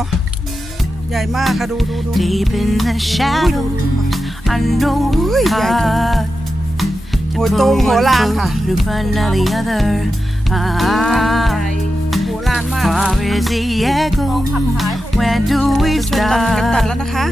ต่อ ใหญ่มากค่ะ ดูดูดู Deep in the shadows, I know Ui, it's dài hard to Ngồi put tôm hổ one lan foot hả? in front of the other. Ah, โหรานมาก far is the echo? Where do we จะเป็นตัดกันตัด start? แล้วนะคะ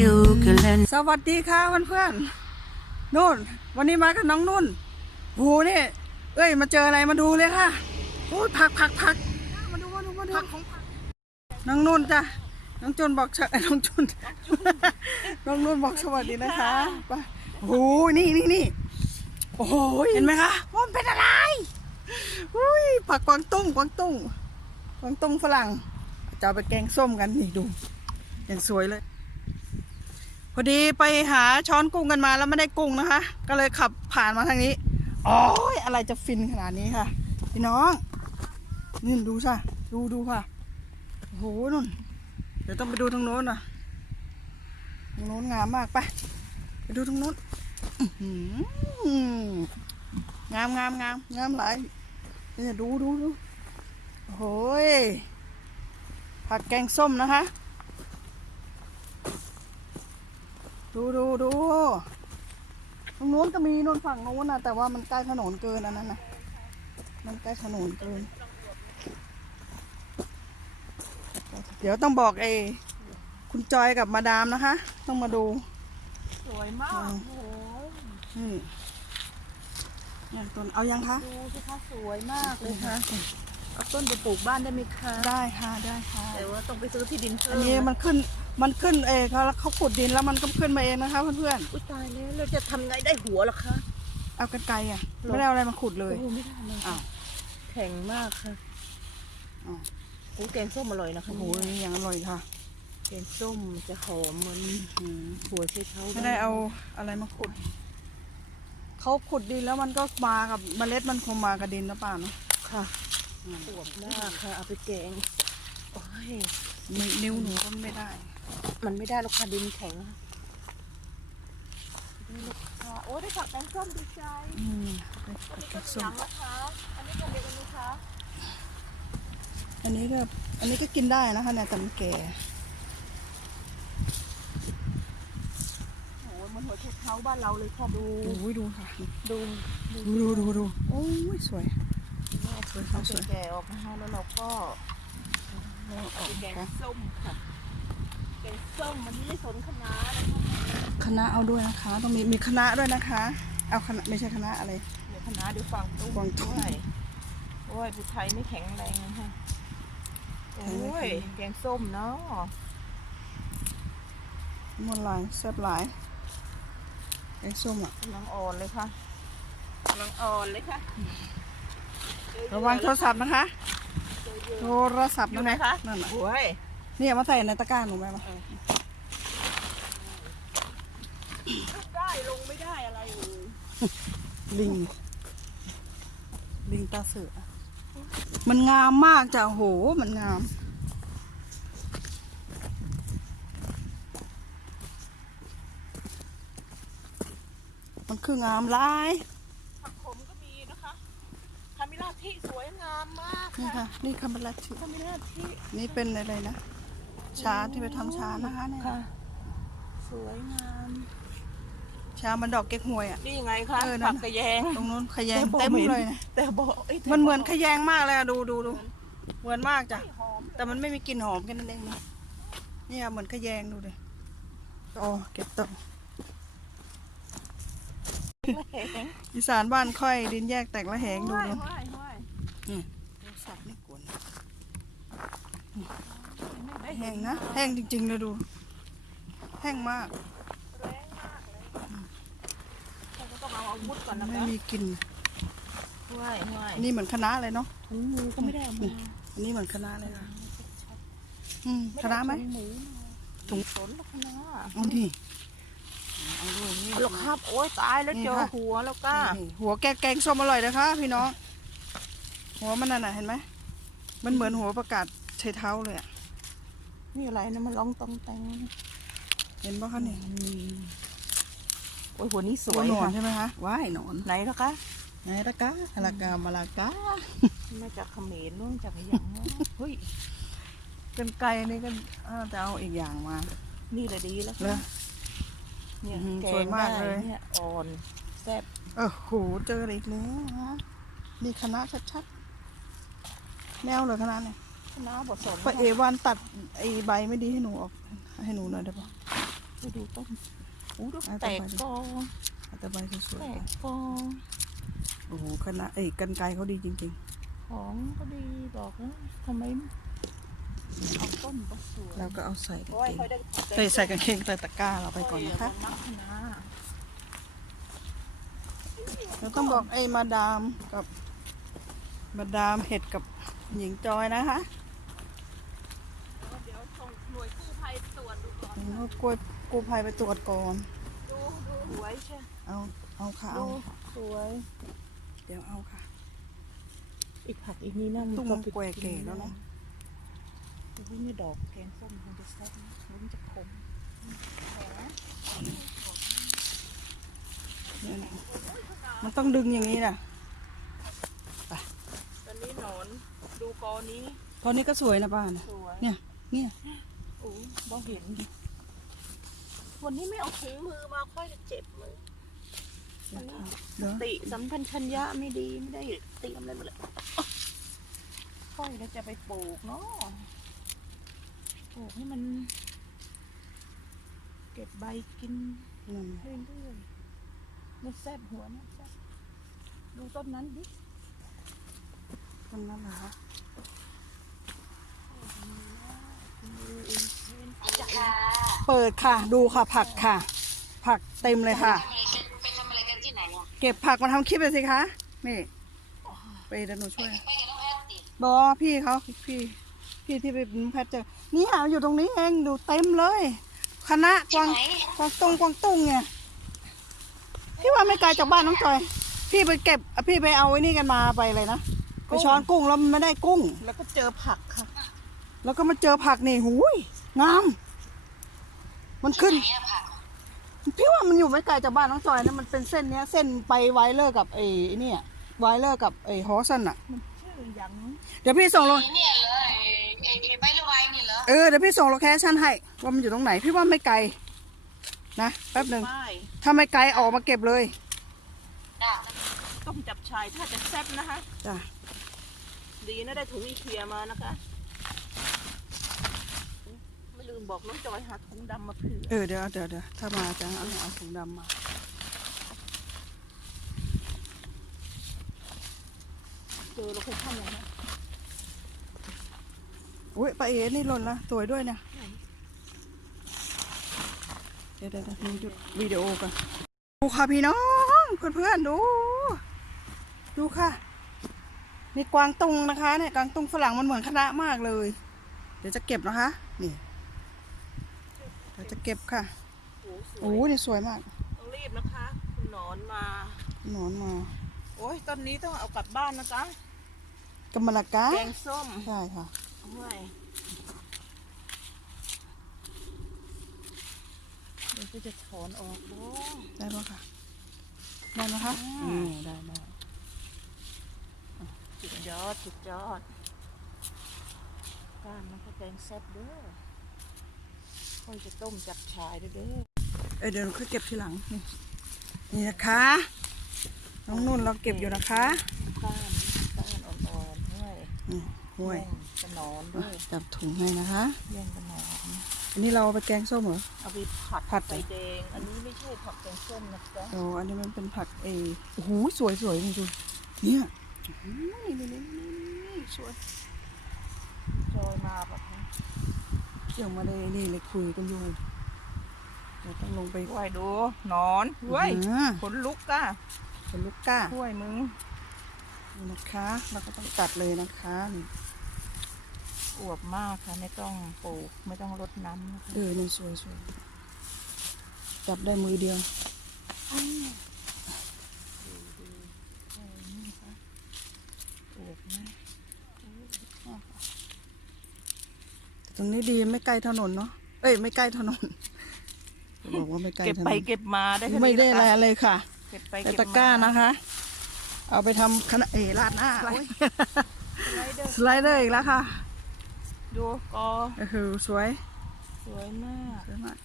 You can learn สวัสดีค่ะเพื่อนๆนุ่น วันนี้มากับน้องนุ่นโหนี่ เอ้ย มาเจออะไรมาดูเลยค่ะโอ้ยผักผักผักมาดูมาดูมาดูผักของผัก น้องนุ่นจ้ะน้องจุนบอกเชน้องจุนน้องนุ่นบอกสวัสดีนะคะไปโอ้ยนี่นี่นี่โอ้โหเห็นไหมคะว่ามันเป็นอะไรอุ้ยผักกวางตุ้งกวางตุ้งกวางตุ้งฝรั่งจะเอาไปแกงส้มกันนี่ดูอย่างสวยเลย พอดีไปหาช้อนกุ้งกันมาแล้วไม่ได้กุ้งนะคะ ก็เลยขับผ่านมาทางนี้โอ้ยอะไรจะฟินขนาดนี้ค่ะ พี่น้องนี่ดูซะดูดูค่ะ โอ้โหนุ่น เดี๋ยวต้องไปดูทางโน้นนะทางโน้นงามมากไป ไปดูทางโน้นงามงามงามงามหลายเนี่ยดูดูดูโอ้โหยผัดแกงส้มนะคะ ดูดูดูตรงนู้นก็มีนู่นฝั่งนู้นนะแต่ว่ามันใกล้ถนนเกินอันนั้นนะมันใกล้ถนนเกิน เดี๋ยวต้องบอกไอ้คุณจอยกับมาดามนะคะ ต้องมาดู สวยมากอืมโอ้โหนี่เนี่ยต้นเอายังคะ ดูสิคะสวยมากเลยค่ะเอาต้นไปปลูกบ้านได้ไหมคะได้ค่ะได้ค่ะ แต่ว่าต้องไปซื้อที่ดินเพิ่มอันนี้มันขึ้นมันขึ้นเองเขาเขาขุดดินแล้วมันก็ขึ้นมาเองนะคะเพื่อนอุ้ยตายแล้วเราจะทำไงได้หัวล่ะคะๆเอากันไกลอะไม่ได้เอาอะไรมาขุดเลยโอ้โหไม่ได้เลยอ้าวแข็งมากค่ะอ้าวโอ้แกงส้มอร่อยนะคะโอ้โหเนี่ยยังอร่อยค่ะ แกงส้มจะหอมเหมือนอืมหัวไชเท้าไม่ได้เอาอะไรมาขุดเขาขุดดินแล้วมันก็มากับเมล็ดมันคงมากับดินนะป่าเนาะค่ะอวบมากค่ะ เอาไปแกงโอ้ยนิ้วนิ้วหนูก็ไม่ได้ มันไม่ได้หรอกค่ะดินแข็งนี่ลูกค่ะโอ้ได้ผักแกงส้มดีใจอืมอันนี้แกก็งหส้นัมงนะคะ อันนี้เป็นเด็กอันนี้คะ อันนี้ก็อันนี้ก็กินได้นะคะเนี่ยแต่มันแก่โอ้ยมันหัวไชเท้าบ้านเราเลยค่ะดูโอ้ยดูค่ะ ดูดูดูดูดูโอ้ยสวยสวยเอาสวยแก่ๆออกนะคะแล้วเราก็เอาไปแกงส้มค่ะแกงส้มมันไม่ได้สนคณะนะคะคณะเอาด้วยนะคะ ต้องมีมีคณะด้วยนะคะ เอาคณะไม่ใช่คณะอะไรเดี๋ยวคณะเดี๋ยวฟังตุ้ฟังตุ้ด้วยโอ้ยผู้ไทยไม่แข็งแรงนะคะ โอ้ยแกงส้มเนาะมันหลายแซ่บหลายแกงส้มอะกำลังอ่อนเลยค่ะกำลังอ่อนเลยค่ะ ระวังโทรศัพท์นะคะ โทรศัพท์อยู่นะไหนคะคะนั่นน่ะโอ้ยเนี่ยมาใส่ในตะกร้าหนูไหมมาขึ้นได้ลงไม่ได้อะไรเลยลิง ลิงตาเสือ มันงามมากจ้ะโห มันงาม มันคืองามหลายผักขมก็มีนะคะคามิลาที่สวยงามมากนี่ค่ะค่ะนี่คามาลาชิคามิลาที่นี่เป็นอะไรนะ ชาที่ไปทำชานะคะเนี่ยค่ะสวยงาม ชามันดอกเก๊กฮวยอะ นี่ไงคะเออนั่ผันกน่ะกระแยงตรงนู้นขยงแต่บอกเต็มไม่เห็นเลยนะแต่บอกยแต่มันเหมือนบอกขยงมากเลยอะดูดูดูเหมือนมากจ้ะ หอมแต่มันไม่มีกลิ่นหอมแค่นั้นเองนะเนี่ยเหมือนขยงดูดิอ๋อเก็บต่อแข็งอีสานบ้านค่อยดินแยกแตกละแหงดูห้อยดูห้อยห้อยโทรศัพท์นี่กวนไม่แห้เห็นงนะแห้งจริงๆเลยดู แห้งมาก แรงมากเลยเราก็ต้องเอาอา วุธก่อนนะไม่คะมีกลิ่นห้อยห้อยอันนี่เหมือนคะน้าเลยเนาะถุงมือก็ไม่ได้เอามาอันนี้เหมือนคะน้าเลยค่ะอืมคะน้าไหมถุงหมูถุง สนหรอกคณะเอาดิ เอาด้วยนี่หรอกครับ โอ้ยตายแล้วนี่เจอค่ะ หัวแล้วก็นี่หัวแกงแกงส้มอร่อยนะคะ พี่น้อง หัวมันนั่นน่ะเห็นไหม มันเหมือนหัวประกาศใช้เท้าเลยอะนี่อะไรนะมันร้องตองแตงเห็นปะคะเนี่ย โอ้ยหัวนี้สหัววยหนอนค่ะใช่ไหมคะว้ายหนอนไหนล่ะคะไหนละกาละกามาละกามาจากเขมรนู่นจากอย่างเนาะเฮ้ยกันไกลนี่ก็อ่าจะเอาอีกอย่างมา นี่แหละดีแล้วเหรอเนี่ยอื้อหือแกสวยงมากได้เลยเนี่ยอ่อนแซ่บเออโหเจออะไรอีกแล้วนะนี่คณะชัดๆแนวเลยคณะเนี่ยคณะบดสนป้าเอวันตัดไอ้ใบไม่ดีให้หนูออก ให้หนูหน่อยได้ปะไปดูต้น อู้ดูเอาแตต่อกไปดิกอเอาแต่ใบสวยแตๆกก่อนกอโอ้โหคณะเอ้ยกันไกลเขาดีจริงของก็ดีบอกแล้วทำไมเอาต้นก็สวยๆแล้วก็เอาใส่กางโอ้ยเกงค่อยได้ผักใส่ใส่กางเกงใส่ตะกร้าเราไปก่อนนะคะโยนักคณะเราต้องบอกไอ้มาดามกับมาดามเห็ดกับหญิงจอยนะคะเดี๋ยวส่งหน่วยกู้ภัยตรวจดูก่อนเอากล้วย กูภัยไปตรวจก่อน ดูดูสวยใช่เอา เอาค่ะดูเอาสวยเดี๋ยวเอาค่ะ อีกผักอีกนี้นั่นตุ้มก็แกว่เก๋แล้วเนอะดูนี่ดอกแกงส้มคงจะแซ่บนะมันจะขมเนี่ยนะมันต้องดึงอย่างนี้นะตอนนี้หนอนดูกอนี้ตอนนี้ก็สวยนะป้านะสวยเนี่ย เนี่ยโอ้บ่เห็น วันนี้ไม่เอาถุงมือมาค่อยจะเจ็บมือเดี๋ยวค่ะเดี๋ยวติสัมพันธัญญะไม่ดีไม่ได้เตรียมอะไรมาเลยค่อยแล้วจะไปปลูกเนาะปลูกให้มัน เก็บใบกินนั่นเรื่อยๆมันแซ่บหัวนะแซ่บดูต้นนั้นดิต้นนั้นเหรอคะ เปิดค่ะ ดูค่ะผักค่ะ ผักเต็มเลยค่ะ ไปทำอะไรกันที่ไหนอะเก็บผักมาทำคลิปเลยสิคะนี่ไปเดี๋ยวหนูช่วย ไปกับน้องแอดดิบอพี่เขาพี่พี่ที่ไปแพทย์เจอนี่หาอยู่ตรงนี้เองดูเต็มเลย คณะกวางกวางตุ้งกวางตุ้งเนี่ยพี่ว่าไม่ไกลจากบ้านน้องจอย พี่ไปเก็บอะพี่ไปเอาไอ้นี่กันมาไปเลยนะไปช้อนกุ้งแล้วมันไม่ได้กุ้ง แล้วก็เจอผักค่ะ แล้วก็มาเจอผักนี่หูยงาม มันขึ้นไหนอะผักพี่ว่ามันอยู่ไม่ไกลจากบ้านน้องจอยนะมันเป็นเส้นเนี้ย เส้นไปไวเลอร์กับไอ้ไอ้เนี่ยไวเลอร์กับไอ้ฮอสันอะมันชื่ออย่างเดี๋ยวพี่ส่งลงไอ้เนี่ยเลยไอ้ไอ้ใบละไวนี่เหรอเออเดี๋ยวพี่ส่งโลเคชั่นให้ว่ามันอยู่ตรงไหน พี่ว่าไม่ไกล นะแป๊บหนึ่งป้ายถ้าไม่ไกลออกมาเก็บเลยจ้ะต้มจับชายถ้าจะแซ่บนะคะจ้ะดีนะได้ถุงอีเคียมานะคะ ไม่ลืมบอกน้องจอยหาถุงดำมาเผื่อเออเดี๋ยวเดี๋ยวเดี๋ยวถ้ามาจะเอาเอาถุงดำมา เจอโลเคชั่นยังนะอุ้ยป้าเอ๋นี่หล่นละสวยด้วยเนี่ยเดี๋ยวเดี๋ยวเดี๋ยวหนูหยุดวิดีโอก่อนดูค่ะพี่น้องเพื่อนๆดู ดูค่ะนี่กวางตุงนะคะเนี่ยกวางตุงฝรั่งมันเหมือนคณะมากเลย เดี๋ยวจะเก็บนะคะ นี่เดี๋ยวจะเก็บค่ะโอ้สวโอ้ยนี่สวยมากต้องรีบนะคะคุณหนอนมา หนอนมา โอ้ยต้นนี้ต้องเอากลับบ้านนะจ๊ะกำมะละกาแกงส้มใช่ค่ะโอ้ยเดี๋ยวก็จะถอนออกเนาะได้ปะค่ะ ได้ไหมคะอืมได้ได้จุดยอดจุดยอดก้านมันก็แกงแซ่บเด้อ ค่อยจะต้มจับชายเด้อเด้อเอยเดี๋ยวเราค่อยเก็บทีหลัง นี่นี่นะคะ น้องนุ่นเราเก็บอยู่นะคะก้านก้านอ่อนๆด้วยนี่ห้วยแย่งกระหนอนด้วยจับถุงให้นะคะแย่งกระหนอนอันนี้เราเอาไปแกงส้มเหรอเอาไปผัดผัดใบแดงอันนี้ไม่ใช่ผักแกงส้มนะจ๊ะโอ้อันนี้มันเป็นผักเออโอ้โหสวยสวยจริงๆเนี่ยอื้อหือนี่นี่นี่นี่นี่สวยจอยมาแบบนี้ เกี่ยวมาเลยนี่เลยคุยกันอยู่เดี๋ยวต้องลงไปช่วยดูหนอนเว้ยอ่าขนลุกก้าเป็นลูกก้าช่วยมึงนี่นะคะเราก็ต้องตัดเลยนะคะนี่อวบมากค่ะ ไม่ต้องปลูกไม่ต้องรดน้ำนะคะ เออนี่สวยสวยจับได้มือเดียว อวบมาก ตรงนี้ดีไม่ใกล้ถนนเนาะ เอ้ยไม่ใกล้ถนนจะบอกว่าไม่ใกล้เก็บถนนไปเก็บมาได้แค่ไม่นี้ได้นะอะไรคะเลยค่ะ เก็บไปแต่เก็บตะมากร้านะคะ เอาไปทำคณะเอราดหน้าโอ๊ยสไลเดอร์สไลเดอร์อีกแล้วค่ะดูกอก็คือสวย สวยมากสวยมาก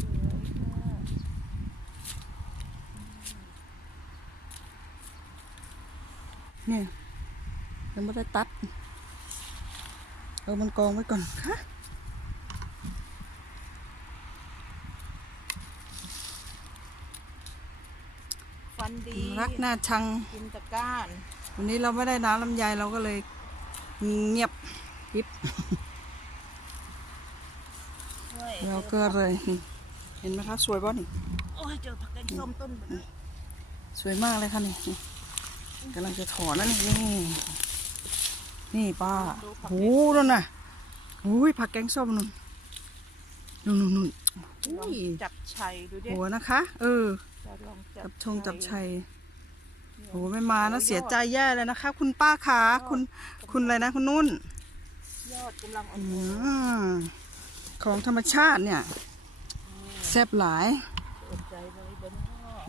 สวยมากเนี่ยยังไม่ได้ตัด เอามันกองไว้ก่อนค่ะฟันดีรักหน้าชังกินตะกร้านวันนี้เราไม่ได้น้ำลำไยเราก็เลยเงียบปิบด้วยเราก็เลยนี่เห็นไหมคะสวยป่ะนี่โอ้ยเจอผักแกงส้มต้นแบบนี้สวยมากเลยค่ะนี่นี่กำลังจะถอนนะนี่นี่ นี่ป้าโอ้โหนั่นน่ะอุ้ยผักแกงส้มนุ่นนุ่นนุ่นนุ่นลองอุ้ยจับชัยดูดิหัวนะคะ เออจะลองจัจับบชงจับชัยโอ้ไม่มานะเสียใจแย่เลยนะคะ คุณป้าขาคุณคุณอะไรนะคุณนุ่นยอดกำลังอ่ออืนมของธรรมชาติเนี่ยแซ่บหลายๆอดใจไว้บนนอก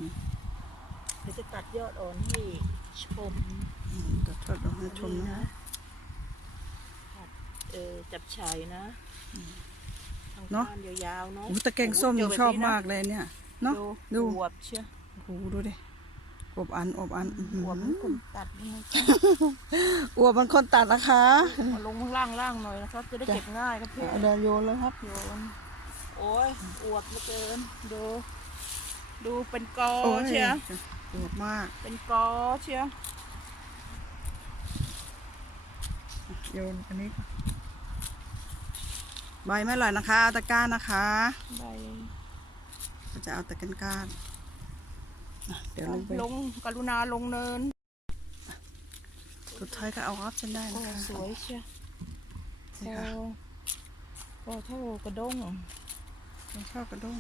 เดี๋ยวจะตัดยอดอ่อนให้ชมขอโทษนะชมนะ เออจับชัยนะทางเนอะก้านยาวๆเนาะโอ้ตะแกงส้มโนี่ชอบเจแบบนี้นะมากเลยเนี่ยเนาะดูดูอวบเชียวโอ้โหดูดิอบอันอบอันอื้อหืออวบมันคนตัดยังไงอวบมันคนตัดนะคะมาลงข้างล่างล่างหน่อยนะครับจะได้เก็บง่ายครับพี่เอาเดินโยนเลยครับโยนโอ้ยอวบเหลือเกินดู ดูเป็นกอโอ้ยเชียวอวบมาก เป็นกอเชียวโยนอันนี้ก่อน ใบไม่อร่อยนะคะเอาตะกร้านะคะใบก็จะเอาแต่กันก้านอะเดี๋ยวลงไปลงกรุณาลงเนินสุดท้ายก็เอาออฟฉันได้โอ้นะคะสวยเชียวนี่โอ้ค่ะโอ้เท่ากระด้งไม่ชอบกระด้ง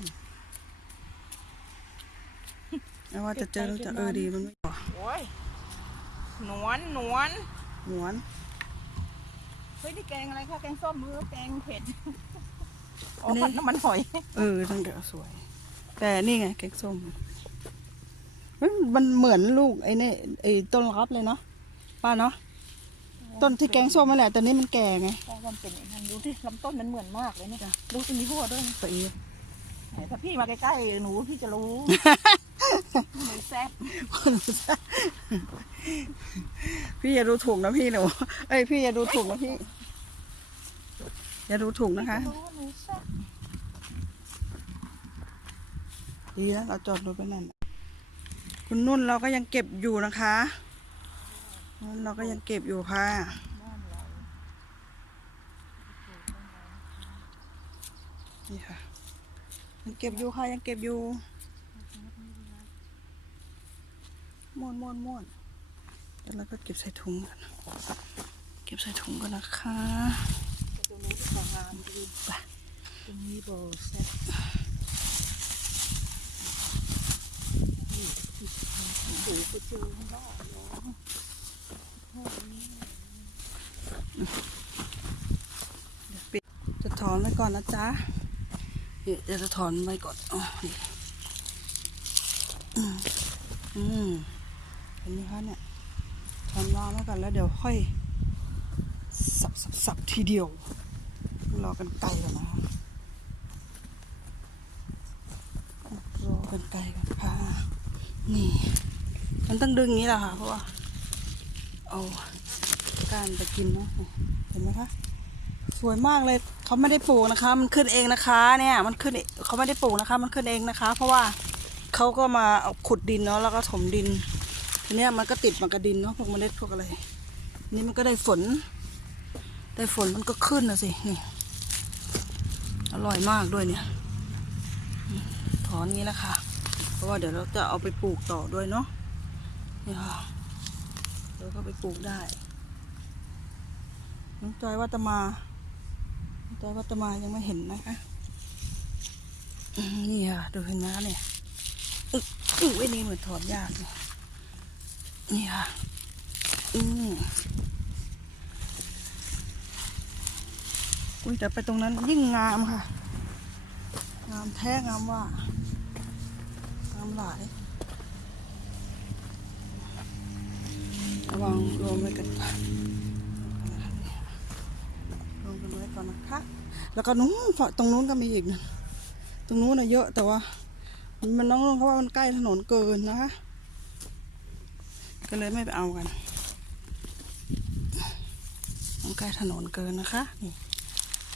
เอาว่าจะเจอแล้วจะเออดีมันไม่พอโอ้ยหนวลหนวลหวนเฮ้ยนี่แกงอะไรคะแกงส้มมือแกงเผ็ดอ๋อผัดน้ำมันหอย เออทั้งเดียวสวย แต่นี่ไงแกงส้มเฮ้ยมันเหมือนลูกไอ้นี่ไอ้ต้นรับเลยเนาะป้าเนาะต้นที่แกงส้มนั่นแหละแต่นี่มันแก่ไงเพราะมันเป็นอย่างนั้นดูที่ลำต้นมันเหมือนมากเลยเนี่ยดูจะมีหัวด้วยปีไหนถ้าพี่มาใกล้ๆหนูพี่จะรู้หนู แซ่บพี่อย่าดูถูกนะพี่หนูเอ้ยพี่อย่าดูถูกนะพี่ อย่าดูถูกนะคะดีแล้วเราจอดรถไปนั่นคุณนุ่นเราก็ยังเก็บอยู่นะคะนุ่นเราก็ยังเก็บอยู่ค่ะนี่ค่ะยังเก็บอยู่ค่ะยังเก็บอยู่ ม้วนม้วนม้วนแล้วเราก็เก็บใส่ถุงกันเก็บใส่ถุงกันนะคะแต่ตรงนี้สวยงามดีไปตรงนี้โบแซ่บนี่ติดทางหูไปเจอบ้าเหรอปิดจะถอนไว้ก่อนนะจ๊ะเดี๋ยวจะถอนไว้ก่อนอ๋อนี่อืมอืมเห็นไหมคะเนี่ยถอนวางไว้ก่อนแล้วเดี๋ยวค่อย สับสับสับทีเดียว รอกันไกลก่อนนะคะรอกันไกลก่อนค่ะ นี่ มันต้องดึงอย่างนี้แหละค่ะ เพราะว่า เอากานไปกินเนาะเห็นไหมคะสวยมากเลยเขาไม่ได้ปลูกนะคะ มันขึ้นเองนะคะ เนี่ย มันขึ้นเขาไม่ได้ปลูกนะคะ มันขึ้นเองนะคะ เพราะว่าเขาก็มาขุดดินเนาะแล้วก็ถมดิน ทีเนี้ยมันก็ติดมันกระดินเนาะพวกเมล็ดพวกอะไร นี่มันก็ได้ฝน ได้ฝนมันก็ขึ้นนะสิ นี่ อร่อยมากด้วยเนี่ย ถอนงี้แหละค่ะ เพราะว่าเดี๋ยวเราจะเอาไปปลูกต่อด้วยเนาะ นี่ค่ะเราก็ไปปลูกได้น้องจอยว่าจะมาน้องจอยว่าจะมายังไม่เห็นนะคะ นี่ค่ะดูเห็นไหมเนี่ยอึ๊กอึ๊กไอ้นี่เหมือนถอนยากเนี่ย นี่ค่ะอืมอุ้ยแต่ไปตรงนั้นยิ่งงามค่ะ งามแท้งามว่า งามหลายระวังรวมไว้กันก่อนนะคะ แล้วก็นู้นฝั่งตรงนู้นก็มีอีกนะตรงนู้นน่ะเยอะแต่ว่า มันน้องเขาว่ามันใกล้ถนนเกินนะคะ ก็เลยไม่ไปเอากันมันใกล้ถนนเกินนะคะ นี่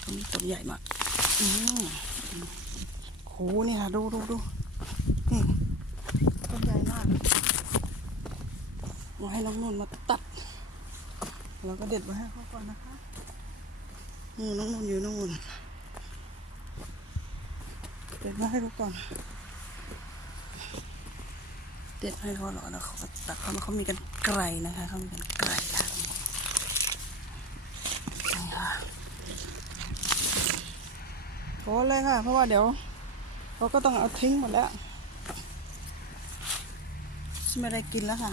ตรงนี้ต้นใหญ่มากอืมโหนี่ค่ะ ดูดูดูนี่ต้นใหญ่มากเราให้น้องนุ่นมาตัดเราก็เด็ดไว้ให้เขาก่อนนะคะนู่นน้องนุ่นอยู่นู่นเด็ดมาให้เขาก่อน เด็ดให้เขาหรอแล้วเขาตัดเขาเขามีกันไกลนะคะเขามีกันไกลค่ะนี่ค่ะโอ้เลยค่ะ เพราะว่าเดี๋ยวเขาก็ต้องเอาทิ้งหมดแล้วไม่ได้กินแล้วค่ะ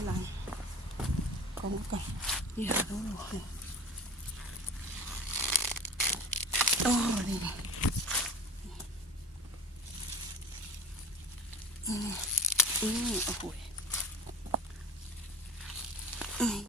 มานั่งตักทีหลังของก่อน